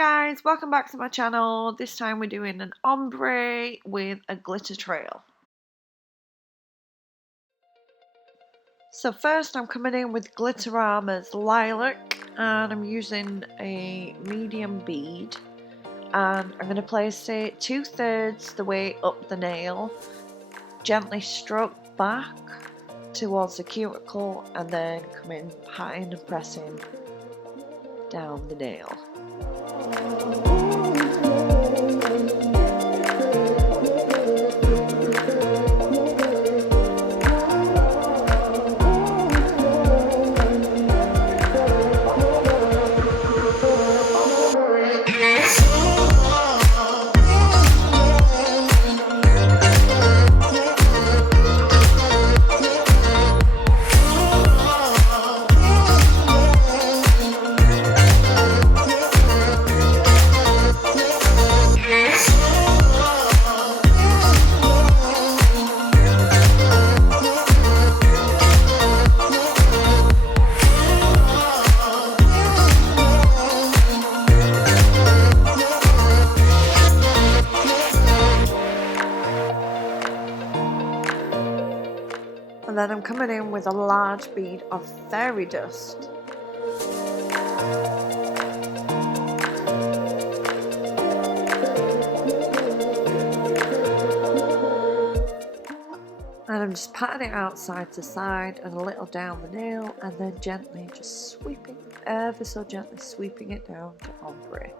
guys, welcome back to my channel. This time we're doing an ombre with a glitter trail. So first I'm coming in with Glitterama's Lilac and I'm using a medium bead and I'm going to place it 2/3 the way up the nail, gently stroke back towards the cuticle and then come in patting and pressing down the nail. And then I'm coming in with a large bead of fairy dust. And I'm just patting it out side to side and a little down the nail and then gently just sweeping, ever so gently sweeping it down to ombre.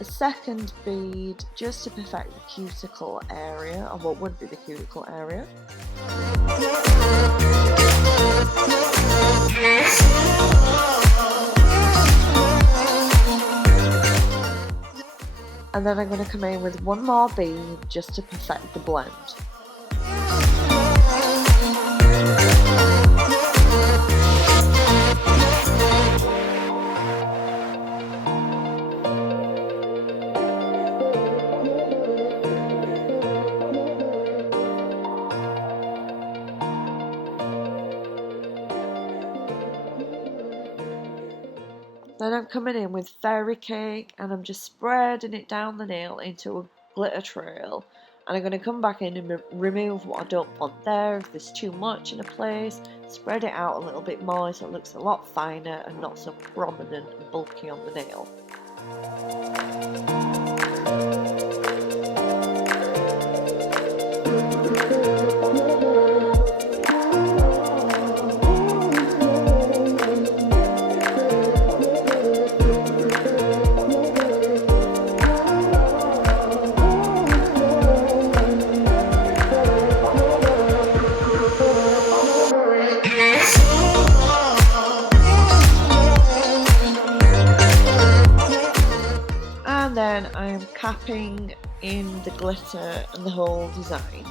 Second bead just to perfect the cuticle area, or what would be the cuticle area. And then I'm going to come in with one more bead just to perfect the blend. Then I'm coming in with fairy cake and I'm just spreading it down the nail into a glitter trail. And I'm going to come back in and remove what I don't want there. If there's too much in a place, spread it out a little bit more so it looks a lot finer and not so prominent and bulky on the nail. And then I'm capping in the glitter and the whole design.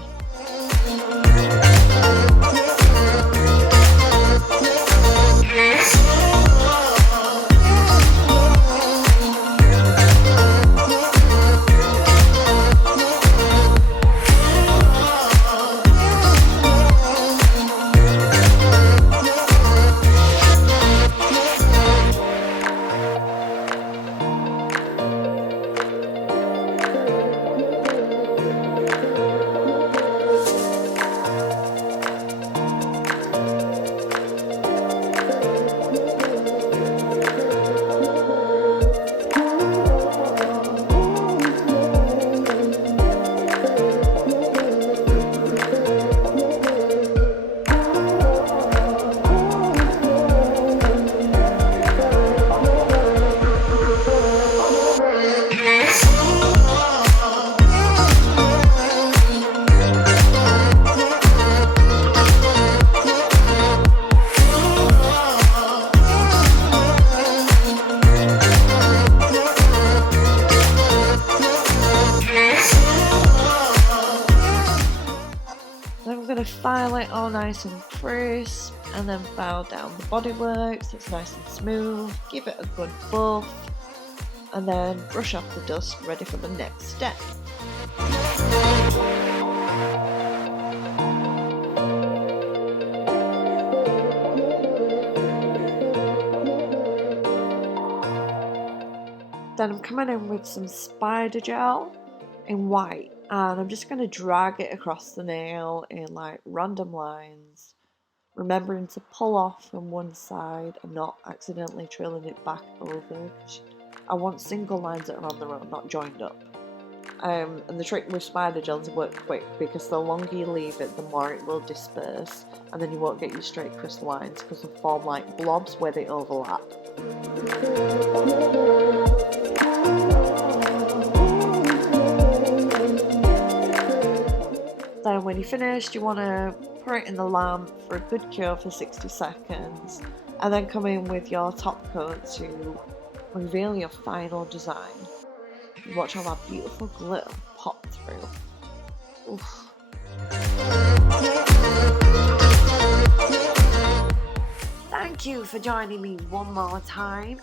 going to file it all nice and crisp and then file down the bodywork so it's nice and smooth. Give it a good buff and then brush off the dust, ready for the next step. Then I'm coming in with some spider gel in white, and I'm just going to drag it across the nail in like random lines, remembering to pull off from one side and not accidentally trailing it back over, because I want single lines that are on their own, not joined up. And the trick with spider gel is to work quick, because the longer you leave it, the more it will disperse, and then you won't get your straight crystal lines because they'll form like blobs where they overlap. Then when you're finished, you want to put it in the lamp for a good cure for 60 seconds, and then come in with your top coat to reveal your final design. Watch all that beautiful glitter pop through. Oof. Thank you for joining me one more time.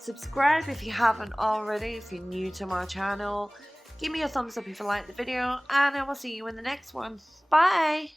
Subscribe if you haven't already, if you're new to my channel. Give me a thumbs up if you liked the video, and I will see you in the next one. Bye!